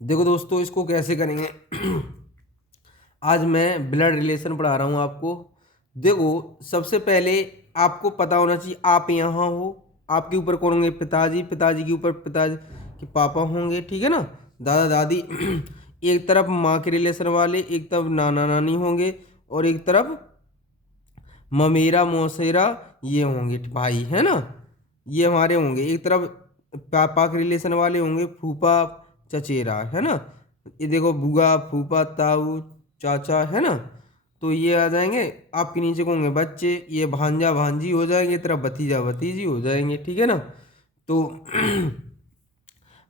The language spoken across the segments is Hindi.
देखो दोस्तों, इसको कैसे करेंगे। आज मैं ब्लड रिलेशन पढ़ा रहा हूँ आपको। देखो, सबसे पहले आपको पता होना चाहिए आप यहाँ हो, आपके ऊपर कौन होंगे, पिताजी, पिताजी के ऊपर पिताजी के पापा होंगे, ठीक है ना, दादा दादी। एक तरफ माँ के रिलेशन वाले, एक तरफ नाना नानी होंगे, और एक तरफ ममेरा मौसेरा ये होंगे भाई, है ना। ये हमारे होंगे। एक तरफ पापा के रिलेशन वाले होंगे फूफा चचेरा, है ना। ये देखो, बुआ फूफा ताऊ चाचा, है ना। तो ये आ जाएंगे। आपके नीचे को होंगे बच्चे, ये भांजा भांजी हो जाएंगे, इस तरफ भतीजा भतीजी हो जाएंगे, ठीक है ना। तो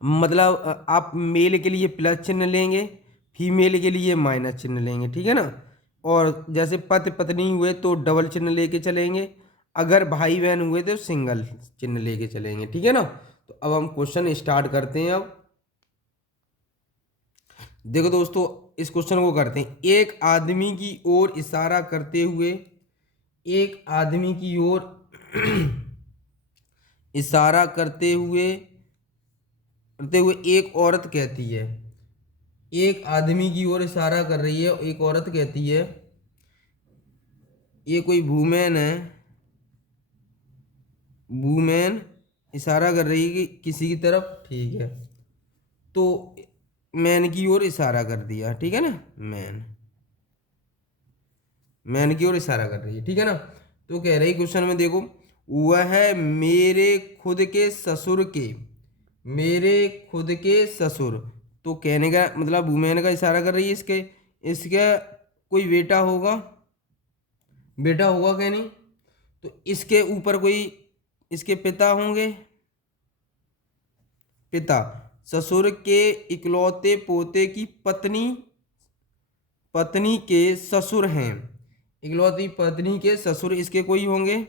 मतलब आप मेल के लिए प्लस चिन्ह लेंगे, फीमेल के लिए माइनस चिन्ह लेंगे, ठीक है ना। और जैसे पति पत्नी हुए तो डबल चिन्ह लेके चलेंगे, अगर भाई बहन हुए तो सिंगल चिन्ह लेके चलेंगे, ठीक है ना। तो अब हम क्वेश्चन स्टार्ट करते हैं। अब देखो दोस्तों, इस क्वेश्चन को करते हैं। एक आदमी की ओर इशारा करते हुए, एक आदमी की ओर इशारा करते हुए एक औरत कहती है, एक आदमी की ओर इशारा कर रही है, एक औरत कहती है, ये कोई वूमेन है, वूमेन इशारा कर रही है कि किसी की तरफ, ठीक है। तो मैन की ओर इशारा कर दिया, ठीक है ना। मैन मैन की ओर इशारा कर रही है, ठीक है ना। तो कह रही क्वेश्चन में देखो, वह मेरे खुद के ससुर के, मेरे खुद के ससुर। तो कहने का मतलब वुमेन का इशारा कर रही है, इसके इसका कोई बेटा होगा, बेटा होगा क्या नहीं। तो इसके ऊपर कोई इसके पिता होंगे, पिता। ससुर के इकलौते पोते की पत्नी, पत्नी के ससुर हैं, इकलौती पत्नी के ससुर इसके कोई होंगे,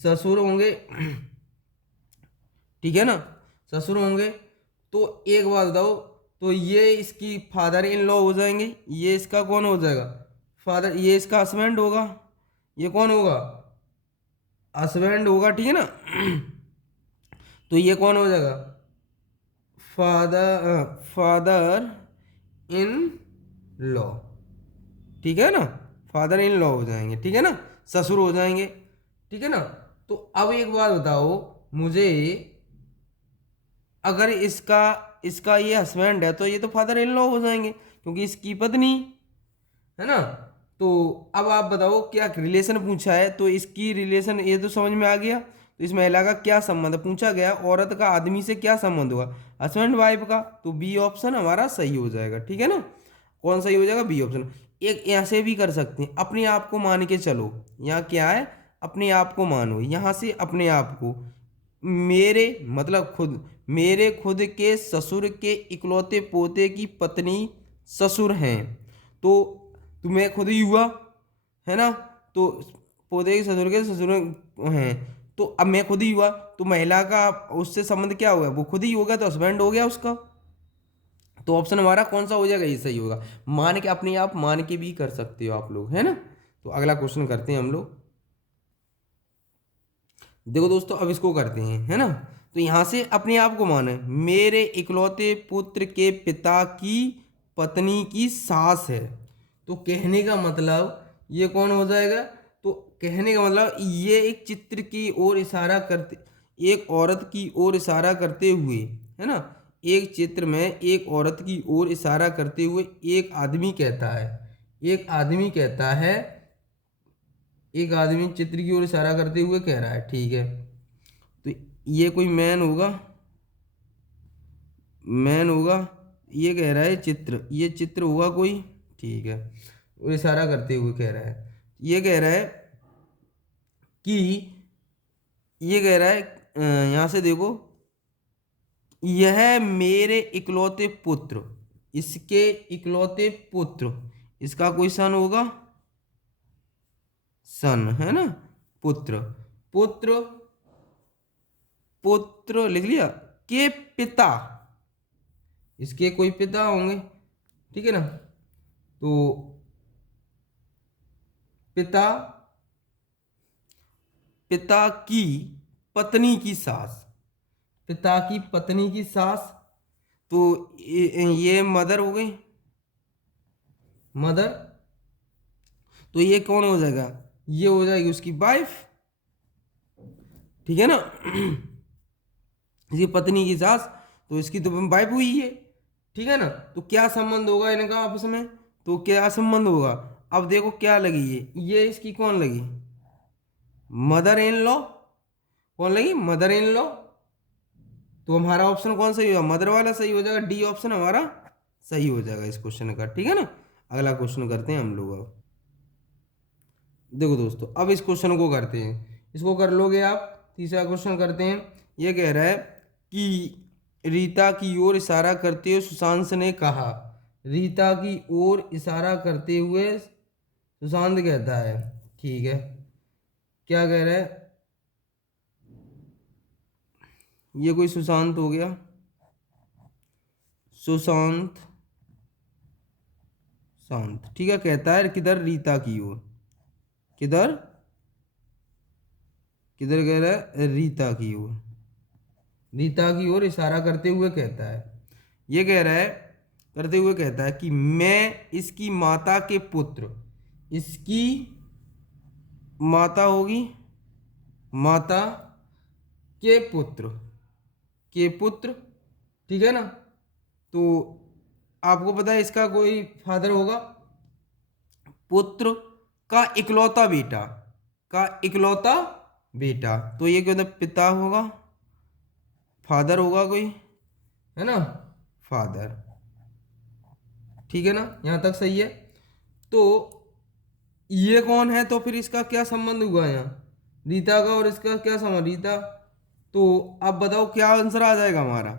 ससुर होंगे, ठीक है ना, ससुर होंगे। तो एक बात बताओ, तो ये इसकी फादर इन लॉ हो जाएंगे, ये इसका कौन हो जाएगा, फादर, ये इसका हस्बैंड होगा, ये कौन होगा, हस्बैंड होगा, ठीक है ना। तो ये कौन हो जाएगा, फादर, फादर इन लॉ, ठीक है ना। फादर इन लॉ हो जाएंगे, ठीक है ना, ससुर हो जाएंगे, ठीक है ना। तो अब एक बात बताओ मुझे, अगर इसका इसका ये हस्बैंड है तो ये तो फादर इन लॉ हो जाएंगे, क्योंकि इसकी पत्नी, है ना। तो अब आप बताओ क्या रिलेशन पूछा है, तो इसकी रिलेशन ये तो समझ में आ गया। तो इस महिला का क्या संबंध पूछा गया, औरत का आदमी से क्या संबंध हुआ, हस्बैंड वाइफ का। तो बी ऑप्शन हमारा सही हो जाएगा, ठीक है ना। कौन सही हो जाएगा, बी ऑप्शन। एक ऐसे भी कर सकते हैं, अपने आप को मान के चलो। यहाँ क्या है, अपने आप को मानो, यहाँ से अपने आप को, मेरे मतलब खुद, मेरे खुद के ससुर के इकलौते पोते की पत्नी ससुर हैं। तो तुम्हें खुद ही हुआ, है ना। तो पोते के ससुर हैं, तो अब मैं खुद ही हुआ, तो महिला का उससे संबंध क्या हुआ, वो खुद ही हो गया, तो हस्बैंड हो गया उसका। तो ऑप्शन हमारा कौन सा हो जाएगा, ये सही होगा। मान के, अपने आप मान के भी कर सकते हो आप लोग, है ना। तो अगला क्वेश्चन करते हैं हम लोग। देखो दोस्तों, अब इसको करते हैं, है ना। तो यहां से अपने आप को माने, मेरे इकलौते पुत्र के पिता की पत्नी की सास है। तो कहने का मतलब ये कौन हो जाएगा, तो कहने का मतलब ये एक चित्र की ओर इशारा करते, एक औरत की ओर इशारा करते हुए, है ना। एक चित्र में एक औरत की ओर इशारा करते हुए एक आदमी कहता है, एक आदमी कहता है, एक आदमी चित्र की ओर इशारा करते हुए कह रहा है, ठीक है। तो ये कोई मैन होगा, मैन होगा। ये कह रहा है चित्र, ये चित्र होगा कोई, ठीक है। और इशारा करते हुए कह रहा है, ये कह रहा है कि, ये कह रहा है यहाँ से देखो, यह मेरे इकलौते पुत्र, इसके इकलौते पुत्र, इसका कोई सन होगा, सन, है ना। पुत्र, पुत्र, पुत्र लिख लिया, के पिता, इसके कोई पिता होंगे, ठीक है ना। तो पिता, पिता की पत्नी की सास, पिता की पत्नी की सास। तो ये मदर हो गई, मदर। तो ये कौन हो जाएगा, ये हो जाएगी उसकी वाइफ, ठीक है ना। इसकी पत्नी की सास, तो इसकी तो वाइफ हुई है, ठीक है ना। तो क्या संबंध होगा इनका आपस में, तो क्या संबंध होगा। अब देखो क्या लगी ये इसकी कौन लगी, मदर इन लॉ, कौन लगी, मदर इन लॉ। तो हमारा ऑप्शन कौन सही होगा, मदर वाला सही हो जाएगा, डी ऑप्शन हमारा सही हो जाएगा इस क्वेश्चन का, ठीक है ना। अगला क्वेश्चन करते हैं हम लोग अब। देखो दोस्तों, अब इस क्वेश्चन को करते हैं, इसको कर लोगे आप। तीसरा क्वेश्चन करते हैं। ये कह रहा है कि रीता की ओर इशारा करते हुए सुशांत ने कहा, रीता की ओर इशारा करते हुए सुशांत कहता है, ठीक है। क्या कह रहा है, ये कोई सुशांत हो गया, सुशांत, शांत, ठीक है। कहता है किधर, रीता की ओर, किधर, किधर कह रहा है, रीता की ओर, रीता की ओर इशारा करते हुए कहता है। ये कह रहा है, करते हुए कहता है कि मैं इसकी माता के पुत्र, इसकी माता होगी, माता के पुत्र, के पुत्र, ठीक है ना। तो आपको पता है इसका कोई फादर होगा, पुत्र का इकलौता बेटा, का इकलौता बेटा, तो ये क्या होता है, पिता होगा, फादर होगा कोई, है ना, फादर, ठीक है ना, यहाँ तक सही है। तो ये कौन है, तो फिर इसका क्या संबंध हुआ यहाँ, रीता का और इसका क्या संबंध, रीता। तो अब बताओ क्या आंसर आ जाएगा हमारा,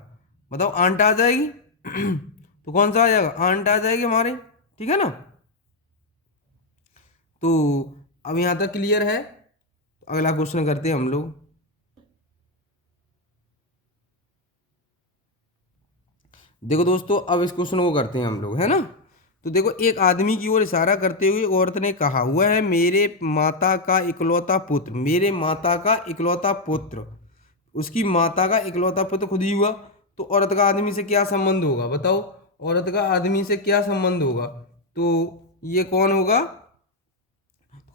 बताओ, आंट आ जाएगी। तो कौन सा आ जाएगा, आंट आ जाएगी हमारे, ठीक है ना। तो अब यहाँ तक क्लियर है। अगला क्वेश्चन करते हैं हम लोग। देखो दोस्तों, अब इस क्वेश्चन को करते हैं हम लोग, है ना। तो देखो, एक आदमी की ओर इशारा करते हुए औरत ने कहा, वह है मेरे माता का इकलौता पुत्र, मेरे माता का इकलौता पुत्र, उसकी माता का इकलौता पुत्र खुद ही हुआ। तो औरत का आदमी से क्या संबंध होगा, बताओ, औरत का आदमी से क्या संबंध होगा। तो ये कौन होगा,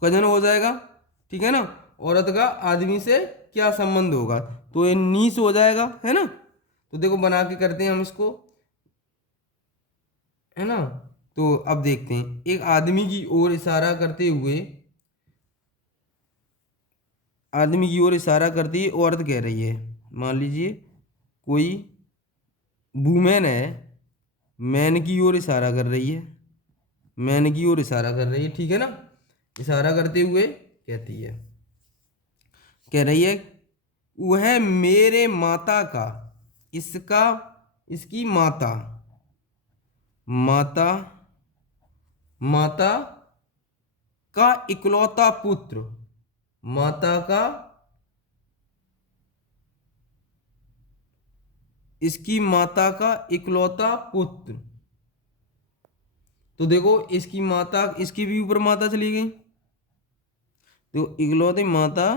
कजन हो जाएगा, ठीक है ना। औरत का आदमी से क्या संबंध होगा, तो ये नीस हो जाएगा, है ना। तो देखो बना के करते हैं हम इसको, है ना। तो अब देखते हैं, एक आदमी की ओर इशारा करते हुए, आदमी की ओर इशारा करती है औरत कह रही है, मान लीजिए कोई वुमेन है, मैन की ओर इशारा कर रही है, मैन की ओर इशारा कर रही है, ठीक है ना। इशारा करते हुए कहती है, कह रही है, वह मेरे माता का, इसका, इसकी माता, माता, माता का इकलौता पुत्र, माता का, इसकी माता का इकलौता पुत्र। तो देखो इसकी माता, इसकी भी ऊपर माता चली गई, तो इकलौती माता,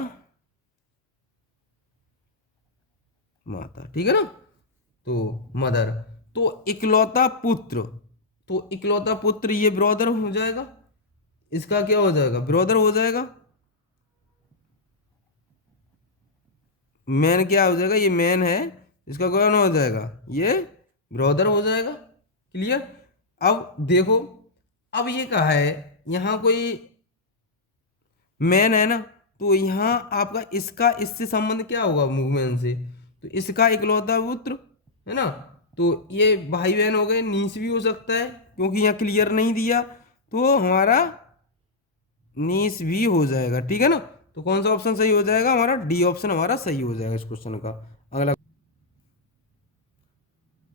माता, ठीक है ना। तो मदर, तो इकलौता पुत्र, तो इकलौता पुत्र ये ब्रदर हो जाएगा, इसका क्या हो जाएगा, ब्रदर हो जाएगा। मैन क्या हो जाएगा, ये मैन है, इसका कौन हो जाएगा, ये ब्रदर हो जाएगा, क्लियर। अब देखो, अब ये कहा है, यहाँ कोई मैन है ना, तो यहाँ आपका इसका इससे संबंध क्या होगा, मूवमेंट से, तो इसका इकलौता पुत्र, है ना। तो ये भाई बहन हो गए, नीस भी हो सकता है, क्योंकि यहाँ क्लियर नहीं दिया, तो हमारा नीस भी हो जाएगा, ठीक है ना। तो कौन सा ऑप्शन सही हो जाएगा हमारा, डी ऑप्शन हमारा सही हो जाएगा इस क्वेश्चन का। अगला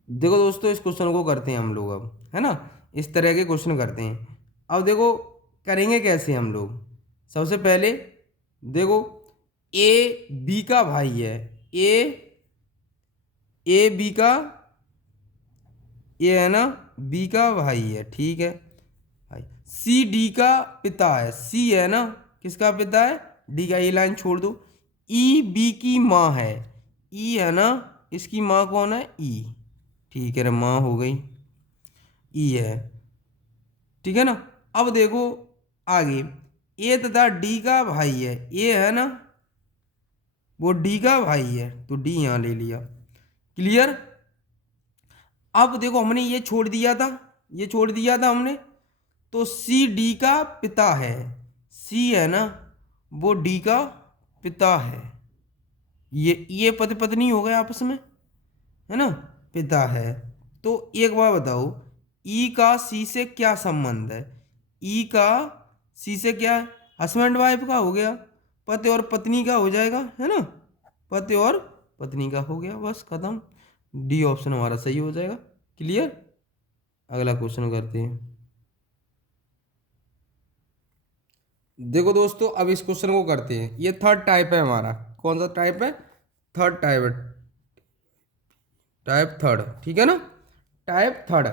देखो दोस्तों, इस क्वेश्चन को करते हैं हम लोग अब, है ना। इस तरह के क्वेश्चन करते हैं। अब देखो करेंगे कैसे हम लोग। सबसे पहले देखो, ए बी का भाई है, ए बी का, ये है ना, बी का भाई है, ठीक है भाई। सी डी का पिता है, सी है ना, किसका पिता है, डी का, ये लाइन छोड़ दो। ई बी की माँ है, ई है ना, इसकी माँ कौन है, ई, ठीक है ना, माँ हो गई, ई है, ठीक है ना। अब देखो आगे, ए तथा डी का भाई है, ए है ना वो डी का भाई है, तो डी यहाँ ले लिया, क्लियर। अब देखो हमने ये छोड़ दिया था, ये छोड़ दिया था हमने, तो सी डी का पिता है, सी है ना वो डी का पिता है, ये पति पत्नी हो गए आपस में, है ना, पिता है। तो एक बार बताओ, ई का सी से क्या संबंध है, ई का सी से क्या है, हस्बैंड वाइफ का हो गया, पति और पत्नी का हो जाएगा, है ना, पति और पत्नी का हो गया, बस खत्म, डी ऑप्शन हमारा सही हो जाएगा, क्लियर। अगला क्वेश्चन करते हैं। देखो दोस्तों अब इस क्वेश्चन को करते हैं, ये थर्ड टाइप है हमारा, कौन सा टाइप है, थर्ड टाइप है, टाइप थर्ड, ठीक है ना, टाइप थर्ड।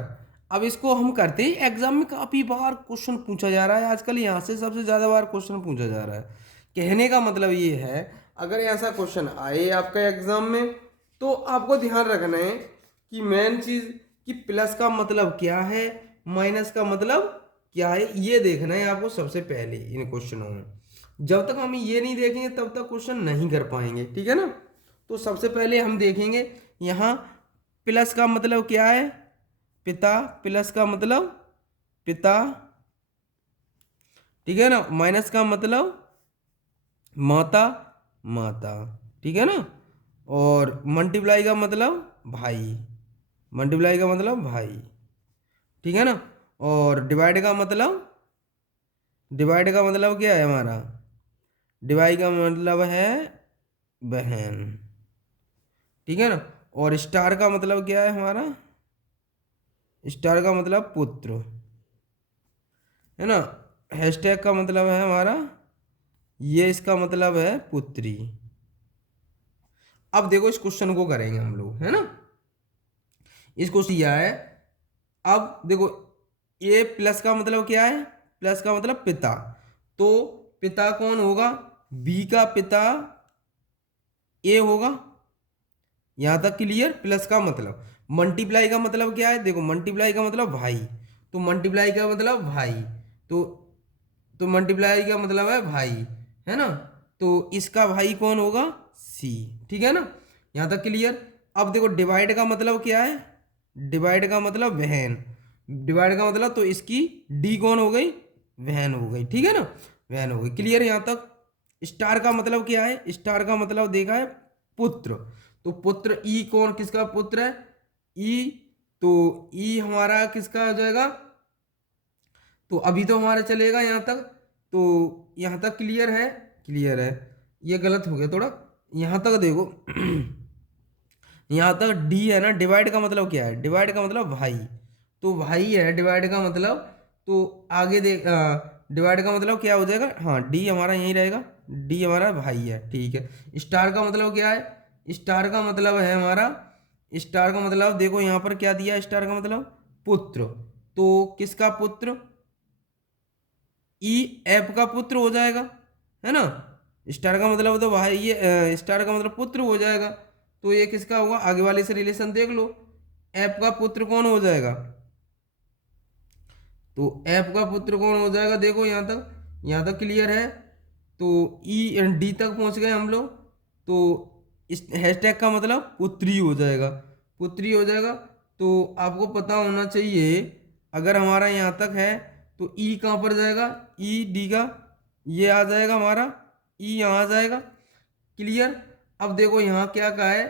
अब इसको हम करते हैं, एग्जाम में काफ़ी बार क्वेश्चन पूछा जा रहा है आजकल, यहाँ से सबसे ज़्यादा बार क्वेश्चन पूछा जा रहा है। कहने का मतलब ये है, अगर ऐसा क्वेश्चन आए आपका एग्जाम में, तो आपको ध्यान रखना है कि मेन चीज़ कि प्लस का मतलब क्या है, माइनस का मतलब क्या है, ये देखना है आपको सबसे पहले इन क्वेश्चनों में। जब तक हम ये नहीं देखेंगे तब तक क्वेश्चन नहीं कर पाएंगे, ठीक है ना। तो सबसे पहले हम देखेंगे यहाँ प्लस का मतलब क्या है, पिता, प्लस का मतलब पिता, ठीक है ना, माइनस का मतलब माता, माता, ठीक है ना, और मल्टीप्लाई का मतलब भाई, मल्टीप्लाई का मतलब भाई, ठीक है ना, और डिवाइड का मतलब, डिवाइड का मतलब क्या है हमारा, डिवाइड का मतलब है बहन, ठीक है ना, और स्टार का मतलब क्या है हमारा, स्टार का मतलब पुत्र, है ना, हैशटैग का मतलब है हमारा, ये इसका मतलब है पुत्री। अब देखो इस क्वेश्चन को करेंगे हम लोग, है ना, इस क्वेश्चन यह है। अब देखो ए प्लस का मतलब क्या है, प्लस का मतलब पिता, तो पिता कौन होगा, बी का पिता ए होगा, यहां तक क्लियर। प्लस का मतलब, मल्टीप्लाई का मतलब क्या है, देखो मल्टीप्लाई का मतलब भाई, तो मल्टीप्लाई का मतलब भाई, तो मल्टीप्लाई का मतलब है भाई, है ना, तो इसका भाई कौन होगा, सी, ठीक है ना, यहाँ तक क्लियर। अब देखो डिवाइड का मतलब क्या है, डिवाइड का मतलब बहन, डिवाइड का मतलब तो इसकी डी कौन हो गई, बहन हो गई, ठीक है ना, बहन हो गई, क्लियर यहाँ तक। स्टार का मतलब क्या है, स्टार का मतलब देखा है पुत्र, तो पुत्र ई कौन किसका पुत्र है, ई, तो ई हमारा किसका हो जाएगा, तो अभी तो हमारा चलेगा यहाँ तक, तो यहाँ तक क्लियर है, क्लियर है, ये गलत हो गया थोड़ा, यहाँ तक देखो यहाँ तक डी है ना, डिवाइड का मतलब क्या है, डिवाइड का मतलब भाई, तो भाई है डिवाइड का मतलब, तो आगे देख, डिवाइड का मतलब क्या हो जाएगा, हाँ डी हमारा यहीं रहेगा, डी हमारा भाई है, ठीक है। स्टार का मतलब क्या है, स्टार का मतलब है हमारा, स्टार का मतलब देखो यहाँ पर क्या दिया, स्टार का मतलब पुत्र, तो किसका पुत्र, ई एफ का पुत्र हो जाएगा, है ना, स्टार का मतलब तो भाई, ये स्टार का मतलब पुत्र हो जाएगा, तो ये किसका होगा, आगे वाले से रिलेशन देख लो, एफ का पुत्र कौन हो जाएगा, तो एफ का पुत्र कौन हो जाएगा, देखो यहाँ तक क्लियर है, तो ई डी तक पहुंच गए हम लोग, तो इस हैशटैग का मतलब पुत्री हो जाएगा, पुत्री हो जाएगा, तो आपको पता होना चाहिए, अगर हमारा यहाँ तक है तो ई कहाँ पर जाएगा, ई डी का ये आ जाएगा हमारा, ई यहाँ आ जाएगा, क्लियर। अब देखो यहाँ क्या कहा है,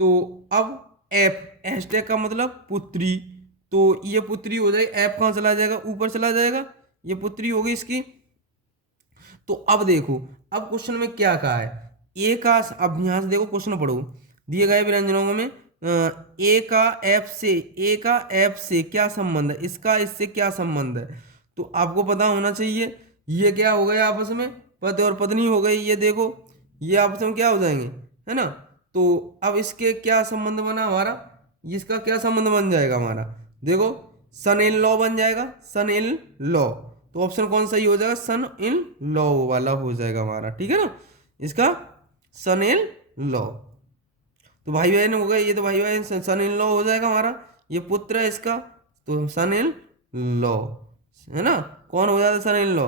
तो अब एफ हैशटैग का मतलब पुत्री, तो ये पुत्री हो जाएगी, एफ कहाँ चला जाएगा, ऊपर चला जाएगा, ये पुत्री हो गई इसकी। तो अब देखो, अब क्वेश्चन में क्या कहा है, ए का, अब यहाँ से देखो क्वेश्चन पढ़ो, दिए गए व्यंजनों में ए का एफ से, ए का एफ से क्या संबंध है, इसका इससे क्या संबंध है, तो आपको पता होना चाहिए, ये क्या हो गया आपस में, पति और पत्नी हो गई, ये देखो ये आपस में क्या हो जाएंगे, है ना, तो अब इसके क्या संबंध बना हमारा, इसका क्या संबंध बन जाएगा हमारा, देखो सन इन लॉ बन जाएगा, सन इन लॉ, तो ऑप्शन कौन सही हो जाएगा, सन इन लॉ वाला हो जाएगा हमारा, ठीक है ना, इसका सन इन लॉ, तो भाई बहन हो गए ये, तो भाई बहन सन इन लॉ हो जाएगा हमारा, ये पुत्र है इसका, तो सन इन लॉ, है ना। कौन हो जाता सन इन लॉ,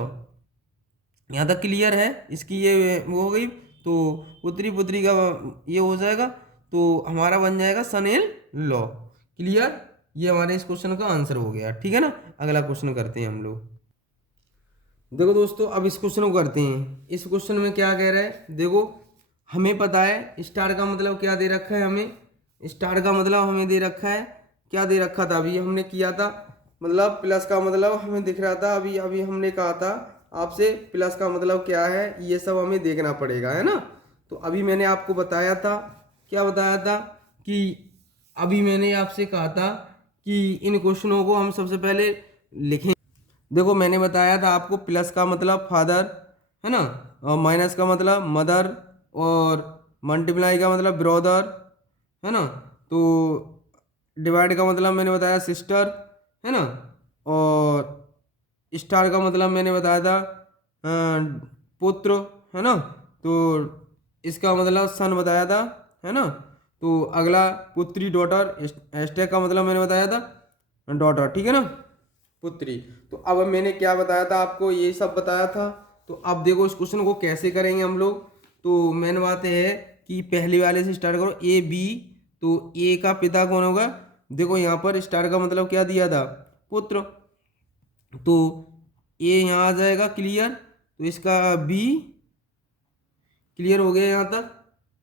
यहाँ तक क्लियर है। इसकी ये वो हो गई, तो पुत्री पुत्री का ये हो जाएगा, तो हमारा बन जाएगा सन इन लॉ। क्लियर, ये हमारे इस क्वेश्चन का आंसर हो गया, ठीक है ना। अगला क्वेश्चन करते हैं हम लोग। देखो दोस्तों, अब इस क्वेश्चन को करते हैं। इस क्वेश्चन में क्या कह रहा है, देखो हमें पता है स्टार का मतलब क्या दे रखा है, हमें स्टार का मतलब हमें दे रखा है, क्या दे रखा था अभी हमने किया था, मतलब प्लस का मतलब हमें दिख रहा था, अभी अभी हमने कहा था आपसे प्लस का मतलब क्या है, ये सब हमें देखना पड़ेगा, है ना। तो अभी मैंने आपको बताया था, क्या बताया था कि अभी मैंने आपसे कहा था कि इन क्वेश्चनों को हम सबसे पहले लिखें। देखो मैंने बताया था आपको प्लस का मतलब फादर, है ना, और माइनस का मतलब मदर, और मल्टीप्लाई का मतलब ब्रदर, है ना, तो डिवाइड का मतलब मैंने बताया सिस्टर, है ना, और स्टार का मतलब मैंने बताया था पुत्र, है ना, तो इसका मतलब सन बताया था, है ना। तो अगला पुत्री डॉटर, हैशटैग का मतलब मैंने बताया था डॉटर, ठीक है ना, पुत्री। तो अब मैंने क्या बताया था आपको, ये सब बताया था। तो अब देखो इस क्वेश्चन को कैसे करेंगे हम लोग। तो मेन बात है कि पहले वाले से स्टार्ट करो, ए बी, तो ए का पिता कौन होगा, देखो यहाँ पर स्टार का मतलब क्या दिया था, पुत्र, तो ए यहाँ आ जाएगा, क्लियर। तो इसका बी क्लियर हो गया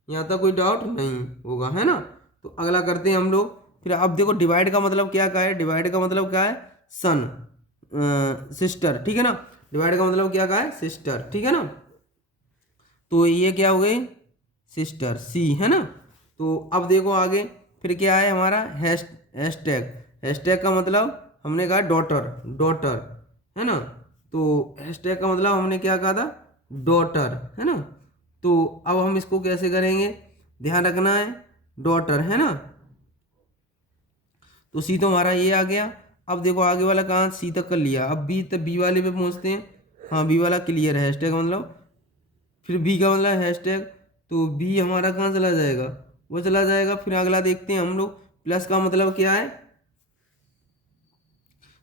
यहाँ तक कोई डाउट नहीं होगा, है ना। तो अगला करते हैं हम लोग। फिर अब देखो डिवाइड का मतलब क्या है, डिवाइड का मतलब क्या है, सन सिस्टर, ठीक है ना। डिवाइड का मतलब क्या है, सिस्टर, ठीक है ना। तो ये क्या हो गई, सिस्टर, सी, है ना। तो अब देखो आगे फिर क्या है हमारा, हैशटैग, हैशटैग का मतलब हमने कहा डॉटर, डॉटर, है ना। तो हैशटैग का मतलब हमने क्या कहा था, डॉटर, है ना। तो अब हम इसको कैसे करेंगे, ध्यान रखना है, डॉटर, है ना। तो सी तो हमारा ये आ गया। अब देखो आगे वाला कहाँ, सी तक कर लिया, अब बी तक, बी वाले पे पहुँचते हैं। हाँ बी वाला क्लियर है, हैशटैग मतलब, फिर बी का मतलब हैशटैग, तो बी हमारा कहाँ चला जाएगा, वो चला जाएगा। फिर अगला देखते हैं हम लोग, प्लस का मतलब क्या है,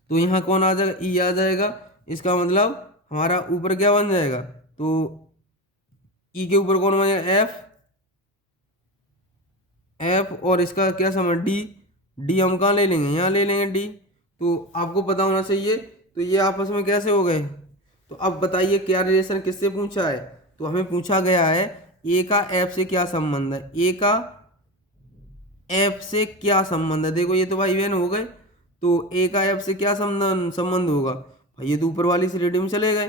तो यहाँ कौन आ जाएगा, ई आ जाएगा। इसका मतलब हमारा ऊपर क्या बन जाएगा, तो ई के ऊपर कौन बन जाएगा, एफ, एफ, और इसका क्या समझ, डी, डी हम कहाँ ले लेंगे, यहाँ ले लेंगे डी। तो आपको पता होना चाहिए। तो ये आपस में कैसे हो गए, तो अब बताइए क्या रिलेशन किससे पूछा है, तो हमें पूछा गया है ए का एफ से क्या संबंध है, ए का एफ से क्या संबंध है। देखो ये तो भाई बहन हो गए, तो ए का एफ से क्या संबंध संबंध होगा, भाई ये तो ऊपर वाली श्रेणी में चले गए,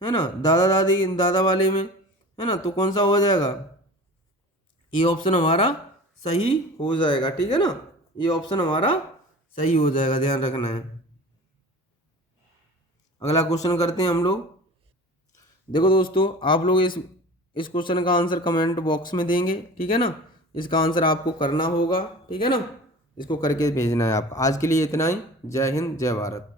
है ना, दादा दादी दादा वाले में, है ना। तो कौन सा हो जाएगा, ये ऑप्शन हमारा सही हो जाएगा, ठीक है ना, ये ऑप्शन हमारा सही हो जाएगा, ध्यान रखना है। अगला क्वेश्चन करते हैं हम लोग। देखो दोस्तों, आप लोग इस क्वेश्चन का आंसर कमेंट बॉक्स में देंगे, ठीक है ना। इसका आंसर आपको करना होगा, ठीक है ना, इसको करके भेजना है आप। आज के लिए इतना ही, जय हिंद जय भारत।